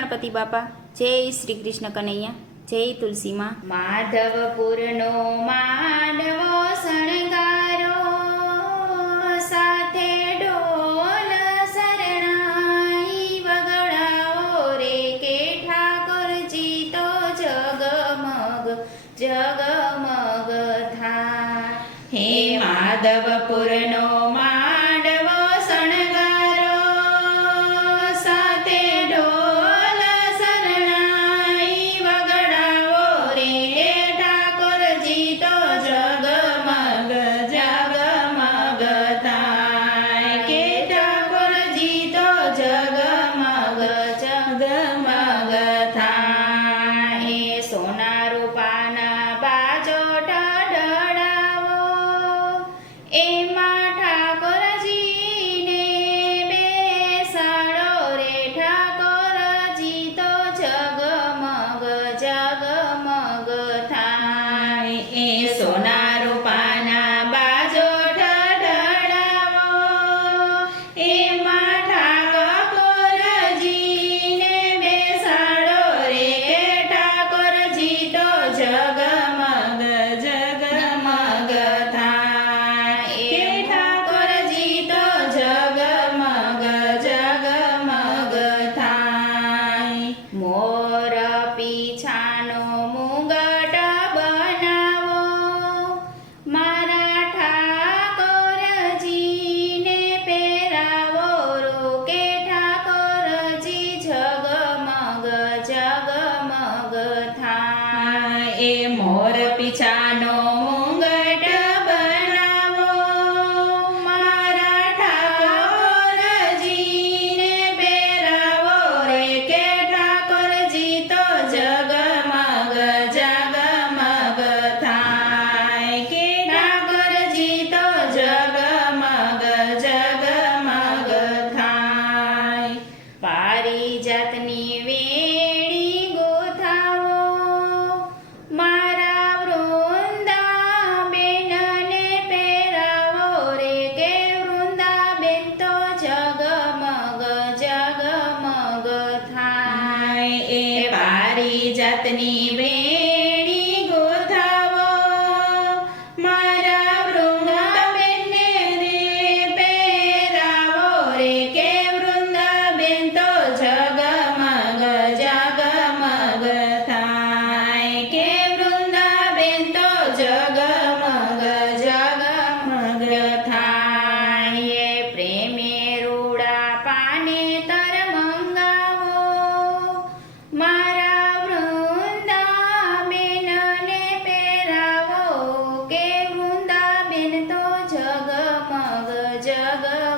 ગણપતિ બાપા, જય શ્રી કૃષ્ણ કનૈયા, જય તુલસી માં. માધવપુરનો માંડવો શણગારો, સાથે ઢોલ શરણાઈ વગડાવો રે, કે ઠાકોરજી તો જગમગ જગમગ થાય. હે માધવપુરનો માંડવો શણગારો, સાથે ઢોલ શરણાઈ વગડાવો રે, ઠાકોરજી તો જગમગ જગમગ થાય. કે ઠાકોરજી તો જગમગ જગમગ થાય. હે સોના રૂપાના બાજોટ ઢળાવો, એમાં ઠાકોરજીને બેસાડો રે, ઠાકોરજી તો જગમગ જગમગ થાય. એ સોના રૂપાના બાજોટ ઢળાવો, એમાં ઠાકોરજીને બેસાડો રે, ઠાકોરજી તો જગમગ જગમગ થાય. એ ઠાકોરજી તો જગમગ જગમગ થાય. મોર પીછાનો મુગટ બનાવો, મારા ઠાકોરજીને પહેરાવો રો, કે ઠાકોરજી જગમગ જગમગ થાય. એ મોર પીછાનો મુગટ બનાવો, મારા ઠાકોરજીને પહેરાવો રે, કે ઠાકોરજી તો જગમગ જગમગ થાય. કે ઠાકોરજી તો જગમગ જગમગ થાય. પારિજાતની વેણી ગોથાવો, મારા વૃંદાબેનને પહેરાવો રે, કે વૃંદાબેન તો જગમગ જગમગ થાય. એ પારિજાતની વેણી ગોથાવો, મારા વૃંદાબેનને રે પહેરાવો રે, કે વૃંદાબેન તો જગમગ જગમગ થાય. કે વૃંદાબેન તો જગમગ જગમગ થાય. એ પ્રેમે રૂડા પાને તર મંગાવો, મારા વૃંદાબેનને પહેરાવો, કે વૃંદાબેન તો જગમગ જગમગ